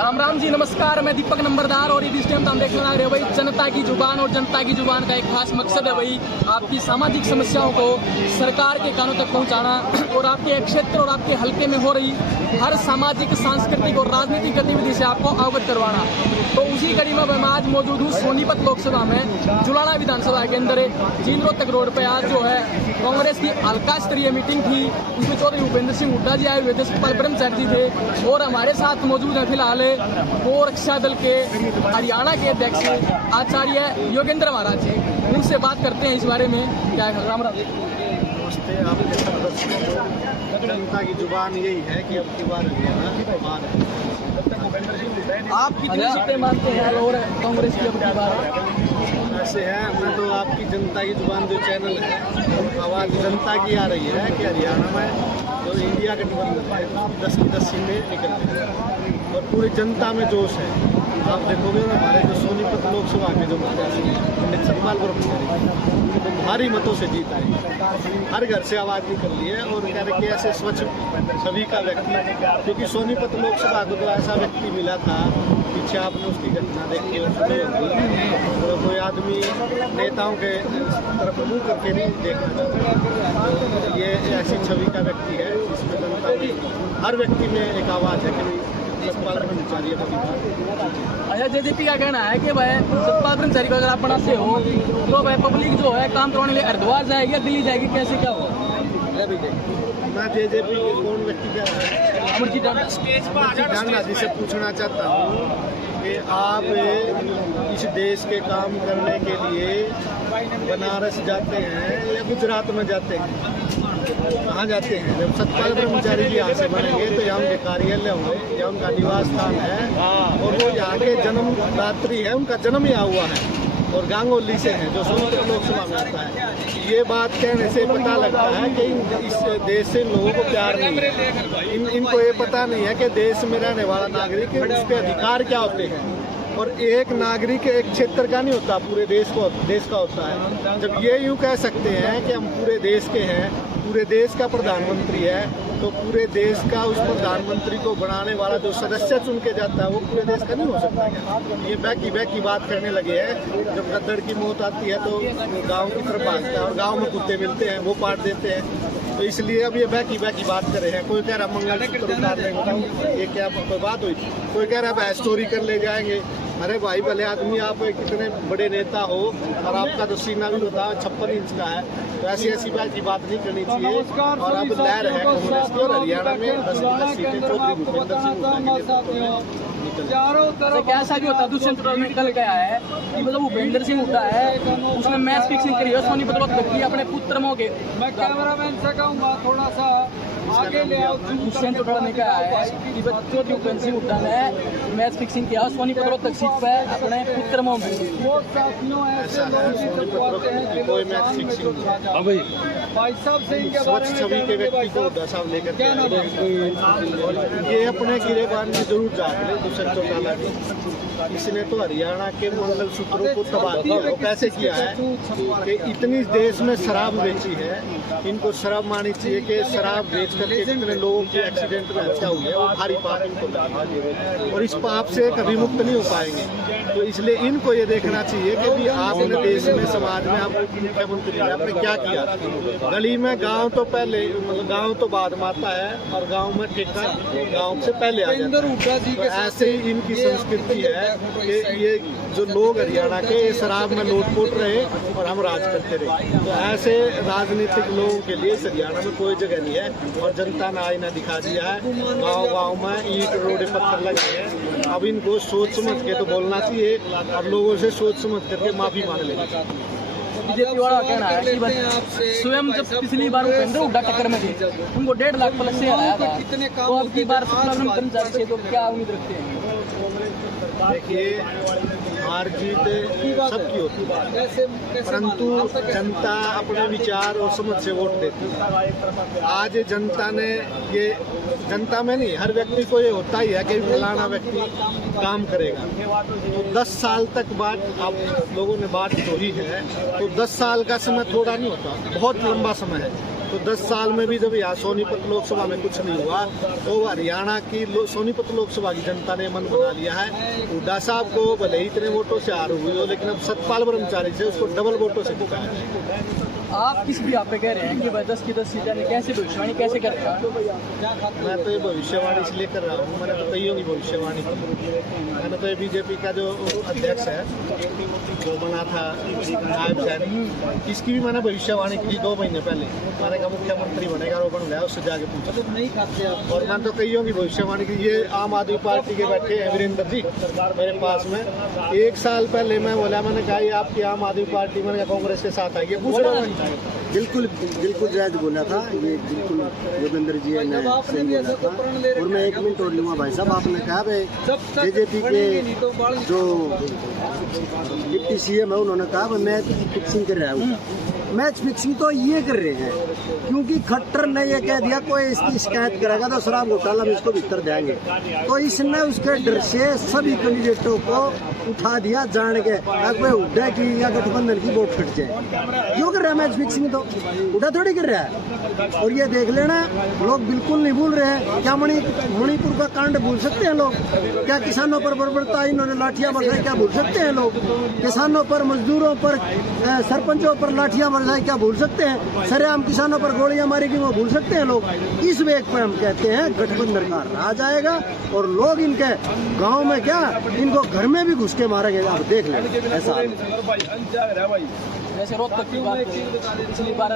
राम राम जी, नमस्कार। मैं दीपक नंबरदार और इस टाइम हम देखने लग रहे हैं भाई जनता की जुबान। और जनता की जुबान का एक खास मकसद है भाई आपकी सामाजिक समस्याओं को सरकार के कानों तक पहुंचाना और आपके क्षेत्र और आपके हलके में हो रही हर सामाजिक, सांस्कृतिक और राजनीतिक गतिविधि से आपको अवगत करवाना। तो उसी कड़ी में मैं आज मौजूद हूँ सोनीपत लोकसभा में जुलाना विधानसभा के अंदर जींद रोहतक रोड पर। आज जो है कांग्रेस की हल्का स्तरीय मीटिंग थी, उसमें चौधरी भूपेंद्र सिंह हुड्डा जी आए हुए थे, सतपाल ब्रह्मचारी जी थे और हमारे साथ मौजूद है फिलहाल गो रक्षा दल के हरियाणा के अध्यक्ष आचार्य योगेंद्र महाराज जी। उनसे बात करते हैं इस बारे में क्या है। राम राम। नमस्ते। आपके सदस्यों, जनता की जुबान यही है कि अब की बार आप कितनी सीटें मानते हैं और कांग्रेस की अब की बार? ऐसे है, मैं तो आपकी जनता की जुबान जो चैनल है आवाज़ जनता की आ रही है कि हरियाणा में जो इंडिया गठबंधन है 10 की 10 सीटें निकल रही है और पूरी जनता में जोश है। आप देखोगे ना, हमारे जो सोनीपत लोकसभा के जो प्रत्याशी पंडित सतपाल ब्रह्मचारी तो भारी मतों से जीत आई। हर घर से आवाज़ निकल रही है और कह रहे कि ऐसे स्वच्छ सभी का व्यक्ति, क्योंकि सोनीपत लोकसभा को तो ऐसा व्यक्ति मिला था, पीछे आपने उसकी घटना देखी और सुनी होगी, तो कोई आदमी नेताओं के तरफ मुँह करके नहीं देखना चाहता। तो ये ऐसी छवि का व्यक्ति है जिसमें जनता में हर व्यक्ति में एक आवाज़ है कि सतपाल ब्रह्मचारी। अच्छा, जेजेपी का कहना है कि भाई सतपाल ब्रह्मचारी को अगर आप बनाते हो तो भाई पब्लिक जो है काम करवाने लिए हरिद्वार जाएगी या दिल्ली जाएगी, कैसे क्या होगा? मैं जेजेपी के कौन व्यक्ति कह रहा है, अमरजीत डांगला जी से पूछना चाहता हूँ कि आप इस देश के काम करने के लिए बनारस जाते हैं या गुजरात में जाते हैं? कहाँ जाते हैं? जब सतपाल ब्रह्मचारी जी यहाँ से बनेंगे तो यहाँ उनके कार्यालय होंगे, यहाँ उनका निवास स्थान है और वो यहाँ के जन्मदात्री है, उनका जन्म यहाँ हुआ है और गांगोली से है जो सोनीपत लोकसभा में आता है। ये बात कहने से पता लगता है कि इस देश से लोगों को प्यार नहीं है। इनको ये पता नहीं है कि देश में रहने वाला नागरिक उसके अधिकार क्या होते हैं और एक नागरिक एक क्षेत्र का नहीं होता, पूरे देश का होता है। जब ये यूँ कह सकते हैं कि हम पूरे देश के हैं, पूरे देश का प्रधानमंत्री है, तो पूरे देश का उस प्रधानमंत्री को बनाने वाला जो सदस्य चुन के जाता है वो पूरे देश का नहीं हो सकता क्या? ये बैकी बात करने लगे हैं। जब गद्दड़ की मौत आती है तो गांव की तरफ भागता है और गांव में कुत्ते मिलते हैं वो पाट देते हैं। तो इसलिए अब ये बैकी बात कर रहे हैं। कोई कह रहा मंगलसूत्र उतार देंगे, बताओ ये क्या कोई बात हुई? कोई कह रहा है स्टोरी कर ले जाएंगे। अरे भाई भले आदमी, आप कितने बड़े नेता हो और आपका तो सीना भी होता है 56 इंच का है, तो ऐसी बात नहीं करनी चाहिए। और अब लहर है कांग्रेस की और हरियाणा में 10 की 10 सीटें चौधरी भूपेंद्र सिंह चारों तरफ कैसा भी होता है। दूसरे निकल गया है कि मतलब भूपेंद्र सिंह हुड्डा है, उसने मैच फिक्सिंग करी है सोनीपत व्यक्ति अपने पुत्र मौके। मैं कैमरामैन से कहूँगा थोड़ा सा आगे ले आओ। हुसैन टोटला ने कहा है कि चौधरी भूपेंद्र सिंह हुड्डा ने मैच फिक्सिंग किया सोनीपत तक सीट पर अपने पुत्र मौके। कोई मैच फिक्सिंग भाई साहब से स्वच्छ छवि के व्यक्ति को हुड्डा साहब लेकर ये अपने गिरेबान में जरूर जाग ले। हुसैन टोटला इसने तो हरियाणा के मंगलसूत्रों को तबाह किया। वो कैसे किया है कि इतनी देश में शराब बेची है, इनको शराब मानी चाहिए कि शराब बेच करके जितने लोगों की एक्सीडेंट में हत्या हुई है वो भारी पाप इनको लगा और इस पाप से कभी मुक्त नहीं हो पाएंगे। तो इसलिए इनको ये देखना चाहिए कि भी आपने देश में, समाज में, आप मुख्यमंत्री ने आपने क्या किया। गली में गांव तो पहले, मतलब गांव तो बाद में आता है और गांव में ठेका गांव से पहले आ जाता है। तो ऐसे ही इनकी संस्कृति है कि ये जो लोग हरियाणा के शराब में लोटपोट रहे और हम राज करते रहे। तो ऐसे राजनीतिक लोगों के लिए हरियाणा में कोई जगह नहीं है और जनता ने आईना दिखा दिया है। गांव में ईंट रोडे पत्थर लगे हैं। अब इनको सोच समझ के तो बोलना चाहिए, अब लोगों से सोच समझ करके माफी मांग लेनी चाहिए। बीजेपी वाला कहना है कि स्वयं जब पिछली बार भूपेंद्र हुड्डा टक्कर में थे उनको 1.5 लाख प्लस से हराया था, तो अब की बार कर्मचारी से तो क्या उम्मीद रखते हैं? देखिए, हार जीत सबकी होती है, परंतु जनता अपने विचार और समझ से वोट देती है। आज जनता ने ये, जनता में नहीं, हर व्यक्ति को ये होता ही है कि फलाना व्यक्ति काम करेगा। तो 10 साल तक बात आप लोगों ने बात जोड़ी है, तो 10 साल का समय थोड़ा नहीं होता, बहुत लंबा समय है। तो 10 साल में भी जब यहाँ सोनीपत लोकसभा में कुछ नहीं हुआ, तो हरियाणा की सोनीपत लोकसभा की जनता ने मन बना लिया है। हुड्डा साहब को भले ही इतने वोटों से हार हुई हो, लेकिन अब सतपाल ब्रह्मचारी से उसको डबल वोटों से जिताया है। आप किस भी आप पे कह रहे हैं कि भाई 10 की 10 सीटें कैसे भविष्यवाणी कैसे करेगा? मैं तो ये भविष्यवाणी इसलिए कर रहा हूँ, मैंने तो कईयों की भविष्यवाणी की। मैंने तो ये बीजेपी का जो अध्यक्ष है जो बना था नायब सैनी, इसकी भी मैंने भविष्यवाणी की 2 महीने पहले। मैंने कहा मुख्यमंत्री बनेगा, रोपण गया उससे जाके पूछा तो नहीं खाते। और मैंने तो कईयों की भविष्यवाणी की। ये आम आदमी पार्टी के बैठे हैं वीरेंद्र जी मेरे पास में, 1 साल पहले मैं बोला, मैंने कहा ये आपकी आम आदमी पार्टी मैंने कांग्रेस के साथ आई है, पूछ रहा हूँ। बिल्कुल बिल्कुल जायज बोला था ये, बिल्कुल योगेंद्र जी ने सही बोला था। और मैं 1 मिनट और लूँगा भाई साहब, आपने कहा भाई बीजेपी के जो डिप्टी सीएम है उन्होंने कहा मैच फिक्सिंग कर रहा है। मैच फिक्सिंग तो ये कर रहे हैं क्योंकि खट्टर ने ये कह दिया कोई इसकी शिकायत करेगा तो शराब घोटाला में इसको भीतर देंगे, तो इसने उसके डर से सभी कैंडिडेटों को उठा दिया जान के, कोई हुड्डा की या गठबंधन की वोट कट जाए। क्यों कर रहा है मैच फिक्सिंग? तो उठा थोड़ी कर रहा है। और ये देख लेना, लोग बिल्कुल नहीं भूल रहे हैं। क्या मणिपुर का कांड भूल सकते हैं लोग? क्या किसानों पर बर्बरता इन्होंने लाठियां बरसाई, क्या भूल सकते हैं लोग? किसानों पर, मजदूरों पर, सरपंचों पर लाठियां बरसाई, क्या भूल सकते हैं? सरेआम किसानों पर गोलियां मारी गई, वो भूल सकते हैं लोग? इस वेग पे हम कहते हैं गठबंधन का राज आएगा और लोग इनके गाँव में क्या इनको घर में भी घुस के मारेंगे। आप देख लें ऐसा। जैसे रोहतक की बात करें, पिछली बार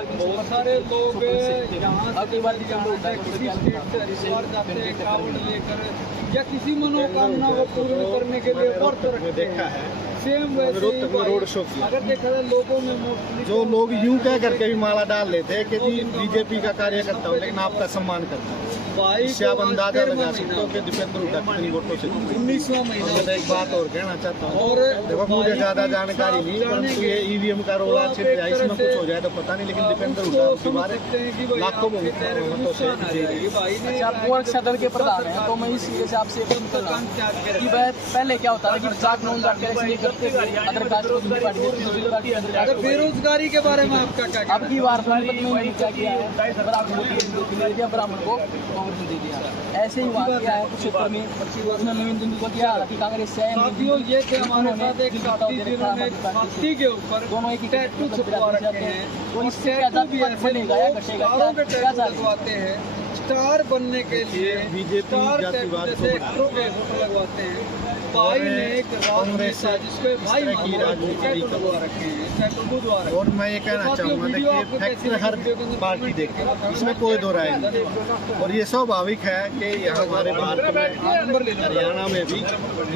सारे लोग अगली बार किसी स्टेट से हरिद्वार जाते हैं कावड़ लेकर या किसी मनोकामना को पूर्ण करने के लिए व्रत रखते हैं। सेम वैसे ही रोड शो किया। अगर देखा जाए लोगों में जो लोग यूं कह करके भी माला डाल लेते हैं कि जी बीजेपी का कार्यकर्ता हो लेकिन आपका सम्मान करता है, इससे आप अंदाजा लगा सकते हो कि दीपेंद्र हुड्डा कितनी वोटों से 19वां महीना। मैं एक बात और कहना चाहता हूँ, और देखो मुझे ज्यादा जानकारी नहीं, परंतु ये ईवीएम का रोला छिप जाए इसमें कुछ हो जाए तो पता नहीं, लेकिन दीपेंद्र हुड्डा के बारे लाखों बहुमतों से अच्छा, आप गोरक्षा दल के प्रधान हैं, तो मैं इस वजह से आपसे कि पहले क्या होता था कि जाट नॉन जाट इसलिए करते थे, अदर कास्ट को दूसरी पार्टी अगर बेरोजगारी के बारे में आपका क्या कहना? अब की बार सोनीपत में क्या किया है, ब्राह्मण को कांग्रेस ने दे दिया। ऐसे ही वहाँ किया है कुछ क्षेत्र में, उसने नवीन दिल्ली को किया कि कांग्रेस से साथियों ये थे हमारे साथ एक साथी जिन्होंने छाती के ऊपर दोनों एक ही टैटू छपवा रखे हैं। और इससे क्या भी ऐसे स्टारों के टैटू लगवाते हैं, स्टार बनने के लिए बीजेपी जातिवाद जैसे एक्टरों के फोटो लगवाते हैं। भाई ने एक कांग्रेस जिसपे भाई की राजनीति लगवा रखे हैं, टैटू द्वारा। और मैं ये कहना चाहूँगा देखिए फैक्टर हर पार्टी देखे, इसमें कोई दो राय नहीं। और ये स्वाभाविक है कि यहाँ हमारे भारत में हरियाणा में भी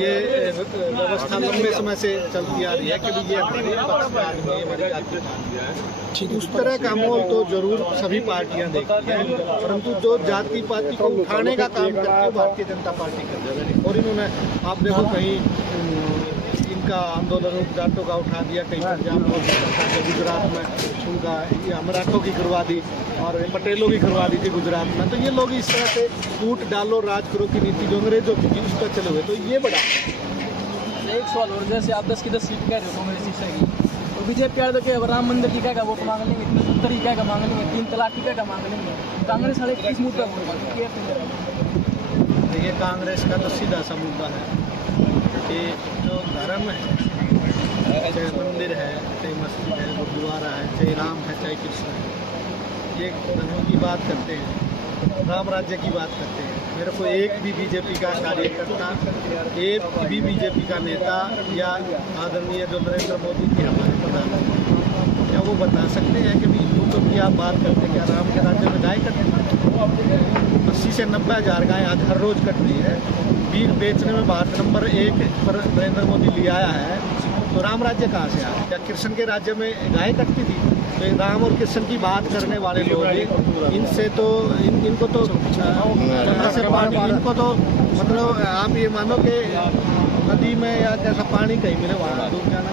ये व्यवस्था लंबे समय से चलती आ रही है कि ये हमारे पक्ष का आदमी है, हमारी जाति। उस तरह का मोल तो जरूर सभी पार्टियां देखती हैं, परंतु जो जाति पाति को उठाने का काम करती है भारतीय जनता पार्टी कर रही है। और इन्होंने आप देखो कहीं इनका आंदोलन जाटों का उठा दिया, कहीं पंजाब में, गुजरात में उनका मराठों की करवा दी और पटेलों की करवा दी थी गुजरात में। तो ये लोग इस तरह से कूट डालो राज करो की नीति जो अंग्रेजों की थी उस पर चले हुए, तो ये बड़ा एक सवाल और, जैसे आप 10 की 10 सीट कह रहे हो कांग्रेस की, तो बीजेपी वाले के राम मंदिर की क्या वोट मांग लेंगे, 370 की क्या मांग लेंगे, 3 तलाक की क्या मांग लेंगे, कांग्रेस वाले किस मुद्दे पर? देखिए कांग्रेस का तो सीधा सा मुद्दा है कि जो धर्म है, चाहे मंदिर है, चाहे मस्जिद है, गुरुद्वारा है, चाहे राम है, चाहे कृष्ण है, ये धर्म की बात करते हैं, राम राज्य की बात करते हैं। मेरे को एक भी बीजेपी का कार्यकर्ता, एक भी बीजेपी का नेता या आदरणीय जो नरेंद्र मोदी जी हमारे प्रधानमंत्री, क्या वो बता सकते हैं कि हिंदुत्व की आप बात करते हैं, क्या राम के राज्य में गाय कटती है? 80 से 90 हज़ार गाय आज हर रोज कट रही है। बीज बेचने में भारत नंबर 1 पर नरेंद्र मोदी ले आया है, तो राम राज्य कहाँ से आया? क्या कृष्ण के राज्य में गाय कटती थी? तो राम और कृष्ण की बात करने वाले लोग इनसे तो इनको तो इनको तो मतलब आप ये मानो कि नदी में या जैसा पानी कहीं मिले वहाँ डूब जाना।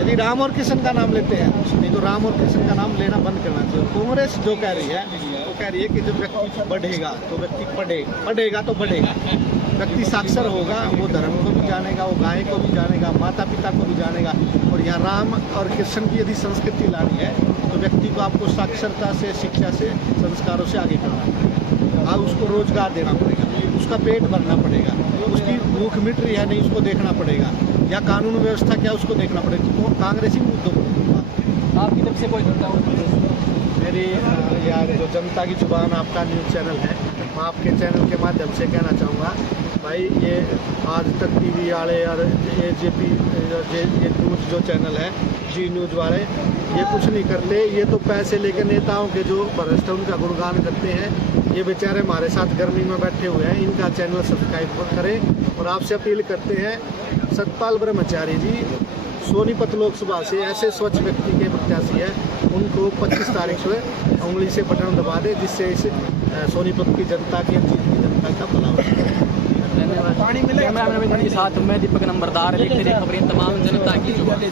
यदि राम और कृष्ण का नाम लेते हैं, नहीं तो राम और कृष्ण का नाम लेना बंद करना चाहिए। कांग्रेस जो कह रही है वो कह रही है कि जब व्यक्ति बढ़ेगा तो व्यक्ति पढ़ेगा तो बढ़ेगा। व्यक्ति साक्षर होगा वो धर्म को भी जानेगा, वो गाय को भी जानेगा, माता पिता को भी जानेगा। और यहाँ राम और कृष्ण की यदि संस्कृति लानी है तो व्यक्ति को आपको साक्षरता से, शिक्षा से, संस्कारों से आगे करना पड़ेगा। आप उसको रोजगार देना पड़ेगा, उसका पेट भरना पड़ेगा, उसकी भूख मिट रही है नहीं उसको देखना पड़ेगा, या कानून व्यवस्था क्या उसको देखना पड़ेगा। तो कांग्रेसी मुद्दों पर आपकी तरफ से कोई जनता मेरी यार जो जनता की जुबान आपका न्यूज़ चैनल है, मैं आपके चैनल के माध्यम से कहना चाहूँगा भाई, ये आज तक टीवी वाले और AJP ये न्यूज़ जो चैनल है, जी न्यूज़ वाले, ये कुछ नहीं करते। ये तो पैसे लेकर नेताओं के जो भ्रष्ट उनका गुणगान करते हैं। ये बेचारे हमारे साथ गर्मी में बैठे हुए हैं, इनका चैनल सब्सक्राइब करें। और आपसे अपील करते हैं, सतपाल ब्रह्मचारी जी सोनीपत लोकसभा से ऐसे स्वच्छ व्यक्ति के प्रत्याशी हैं, उनको 25 तारीख से उंगली से बटन दबा दे, जिससे इस सोनीपत की जनता की जनता का भला हो। धन्यवाद। कैमरामैन के साथ मैं दीपक नंबरदार, देखते रहिए खबरें तमाम जनता की जुबान।